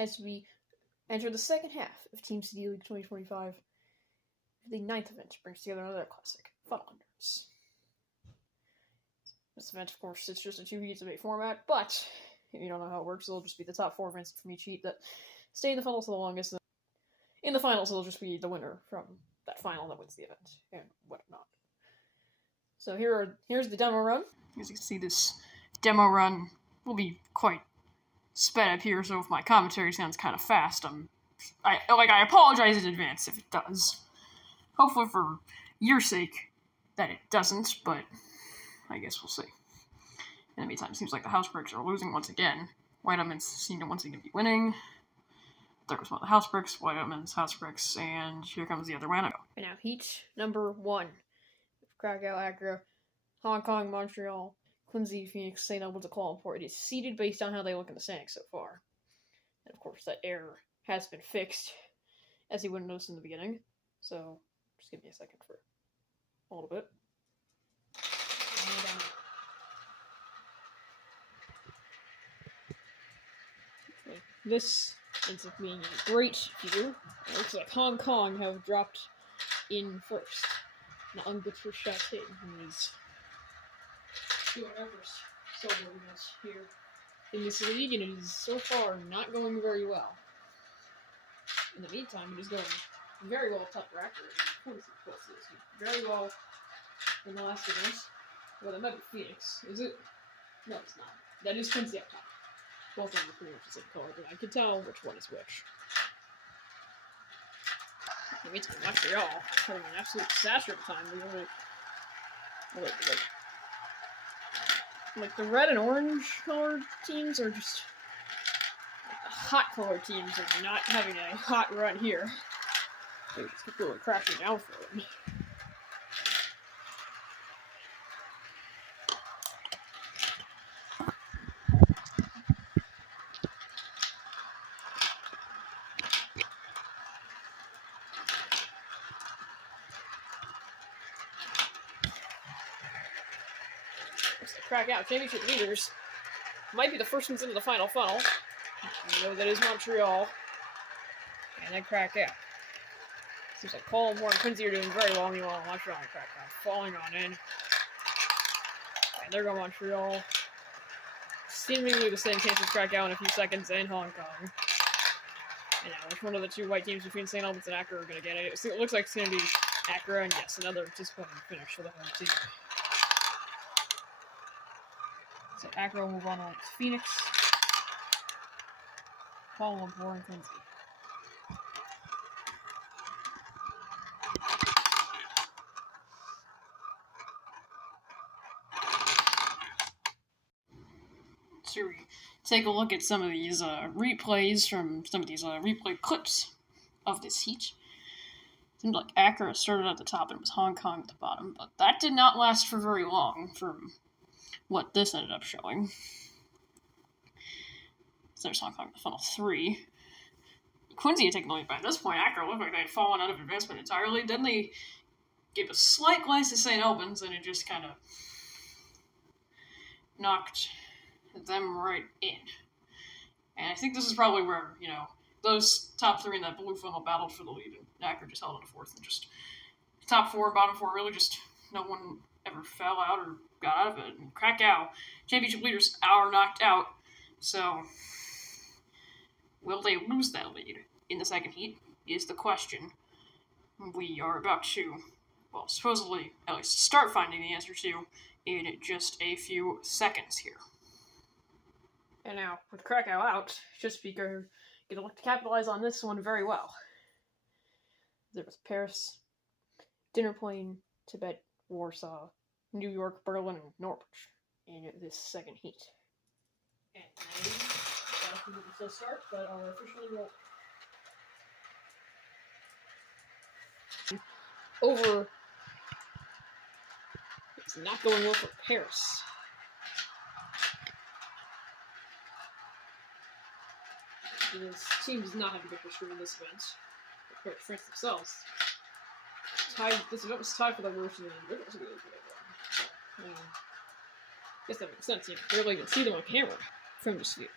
as we enter the second half of Team CD League 2025. The 9th event brings together another classic, Funnel Endurance. This event, of course, it's just a 2 heats debate format, but if you don't know how it works, it'll just be the top 4 events from each heat that stay in the funnels for the longest. In the finals, it'll just be the winner from that final that wins the event, and whatnot. So here's the demo run. As you can see, this demo run will be quite sped up here, so if my commentary sounds kind of fast, I apologize in advance if it does. Hopefully for your sake that it doesn't, but I guess we'll see. In the meantime, it seems like the Housebricks are losing once again. White Omens seem to once again be winning. There goes one of the Housebricks, White Omens, Housebricks, and here comes the other one. And now, heat number 1. Krakow, Accra, Hong Kong, Montreal, Quincy, Phoenix, St. Albans, and Kuala Lumpur. It is seeded based on how they look in the standings so far. And of course, that error has been fixed, as you wouldn't notice in the beginning. So, just give me a second for a little bit. And, this ends up being a great view. It looks like Hong Kong have dropped in first. Now, good for Château, who is doing our first solo event here in this league, and it is so far not going very well. In the meantime, it is going very well top bracket. Very well in the last event. Well, that might be Phoenix. Is it? No, it's not. That is Quincy up top. Both of them are pretty much the same color, but I can tell which one is which. In the meantime, Montreal having an absolute disaster of a time. Like the red and orange colored teams are just like the hot colored teams are not having a hot run here. They just keep really crashing down for them. Krakow championship leaders might be the first ones into the final funnel. You know that is Montreal. And then Krakow. Seems like Kuala Lumpur and Quincy are doing very well. Meanwhile, Montreal and Krakow falling on in. And there go Montreal. Seemingly the same case as Krakow in a few seconds, and Hong Kong. And now, which one of the two white teams between St. Albans and Accra are going to get it? It looks like it's going to be Accra, and yes, another disappointing finish for the home team. So Accra will move on to Phoenix, Kuala Lumpur, and Quincy. So we take a look at some of these replays from some of these replay clips of this heat. It seemed like Accra started at the top and it was Hong Kong at the bottom, but that did not last for very long from what this ended up showing. So there's Hong Kong in the funnel 3. Quincy had taken the lead by this point. Accra looked like they had fallen out of advancement entirely. Then they gave a slight glance to St. Albans, and it just kind of knocked them right in. And I think this is probably where, those top 3 in that blue funnel battled for the lead, and Accra just held on to 4th, and just top 4 and bottom 4 really just no one ever fell out or got out of it. And Krakow, championship leaders, are knocked out. So, will they lose that lead in the second heat is the question we are about to, well, supposedly, at least start finding the answer to in just a few seconds here. And now, with Krakow out, Chesapeake going to look to capitalize on this one very well. There was Paris, Dinner Plain, Tibet, Warsaw, New York, Berlin, and Norwich in this second heat. And I don't still start, but are officially over. It's not going well for Paris. This team does not have a good history in this event. Compared to France themselves. This event was tied for the worst in the individuals. I guess that makes sense. You can barely even see them on camera from this view.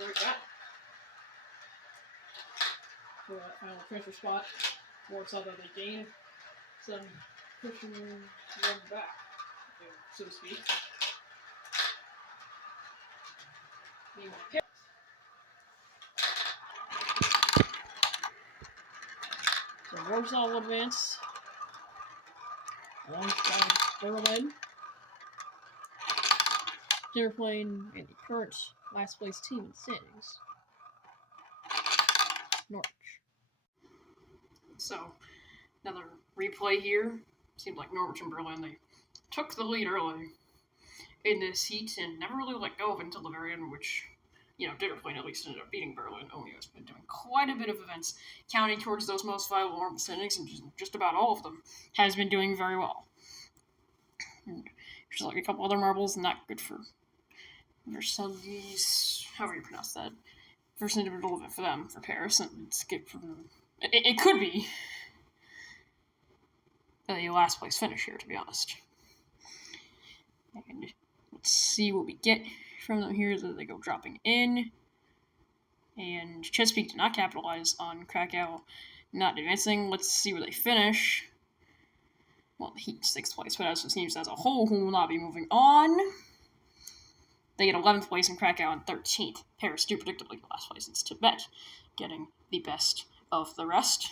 Like that. for that final transfer spot. Warsaw that they gain some pushing them back, so to speak. Meanwhile, so Warsaw will advance alongside Berlin. They're playing in the current last place team in the standings, Norwich. So, another replay here. Seems like Norwich and Berlin, they took the lead early in this heat and never really let go of it until the very end, which, Dinnerplane at least ended up beating Berlin. OU has been doing quite a bit of events counting towards those most valuable marble standings, and just about all of them has been doing very well. And there's like a couple other marbles not good for Versailles, however you pronounce that. First individual event for them, for Paris, and skip from them. It could be the last place finish here, to be honest. And let's see what we get from them here. They go dropping in. And Chesapeake did not capitalize on Krakow not advancing. Let's see where they finish. Well, the Heat 6th place, but as it seems as a whole, who will not be moving on. They get 11th place in Krakow and 13th. Paris do predictably get last place. It's Tibet getting the best of the rest.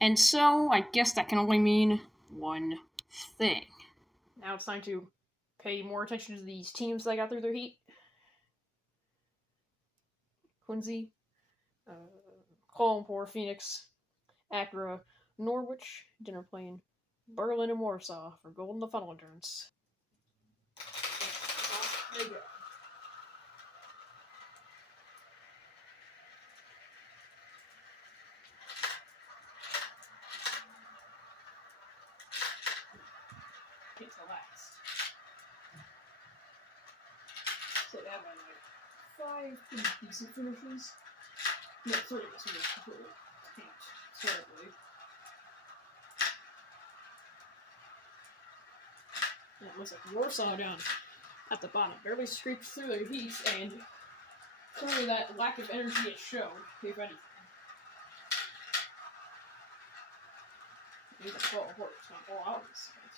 And so, I guess that can only mean one thing. Now it's time to pay more attention to these teams that got through their heat. Quincy, Kuala Lumpur, Phoenix, Accra, Norwich, Dinnerplane, Berlin, and Warsaw for gold in the funnel endurance. There you go. Get to last. So they have like 5 pretty decent finishes. No, 3 of us were completely tanked terribly. And it looks like Warsaw down at the bottom barely scraped through their heat, and clearly that lack of energy it showed, if anything. Maybe that's all works, not all out of this fight.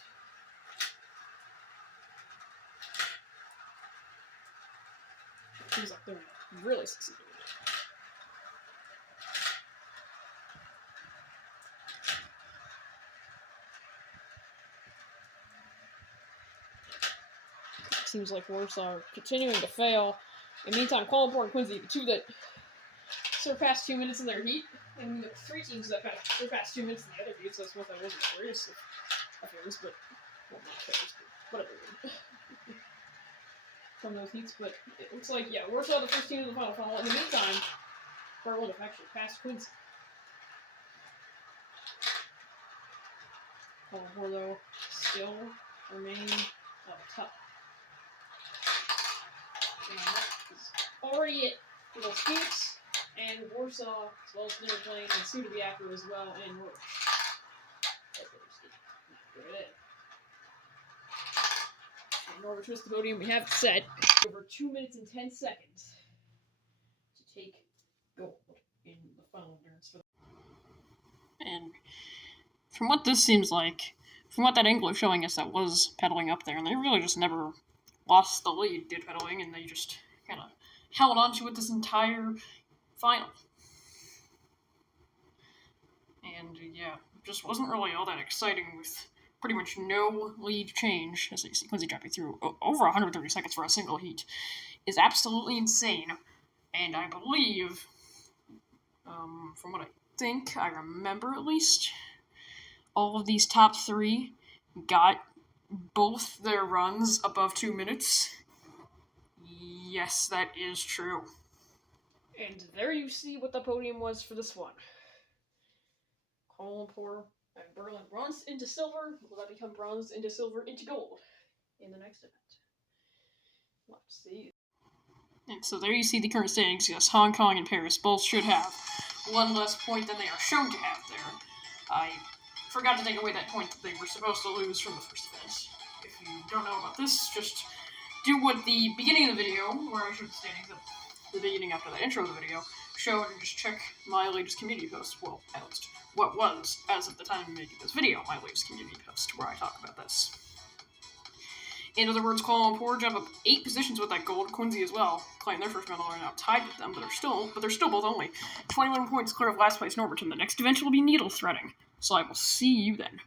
It seems like they're really succeeding with it. Seems like Warsaw are continuing to fail. In the meantime, Kuala Lumpur and Quincy, the two that surpassed 2 minutes in their heat, and the 3 teams that surpassed 2 minutes in the other heats. That's what that wasn't the greatest of affairs, but, well, not affairs, but whatever. From those heats, but it looks like, yeah, Warsaw the first team in the final. In the meantime, Berlin have actually passed Quincy. Kuala Lumpur, though, still remain on top. Already it for those Phoenix and Warsaw, as well as Dinnerplane, and soon to be Accra as well, and Norwich. And Norwich missed the podium. We have it set. Over 2 minutes and 10 seconds to take gold in the final endurance for them. And from what this seems like, from what that angle is showing us, that was pedaling up there, and they really just never lost the lead, did pedaling, and they just kind of held on to it this entire final. And yeah, it just wasn't really all that exciting with pretty much no lead change, as you see Quincy dropping through over 130 seconds for a single heat is absolutely insane. And I believe, from what I think, I remember at least, all of these top 3 got both their runs above 2 minutes. Yes, that is true. And there you see what the podium was for this one. Kuala Lumpur and Berlin bronze into silver. Will that become bronze into silver into gold in the next event? Let's see. And so there you see the current standings. Yes, Hong Kong and Paris both should have 1 less point than they are shown to have there. I forgot to take away that point that they were supposed to lose from the first event. If you don't know about this, just do what the beginning of the video, where I showed the standings at the beginning after the intro of the video, show and just check my latest community post. Well, at least what was, as of the time of making this video, my latest community post, where I talk about this. In other words, Kuala Lumpur jump up 8 positions with that gold. Quincy as well, claim their first medal, are now tied with them, but they're still both only 21 points clear of last place Norberton. The next event will be needle threading. So I will see you then.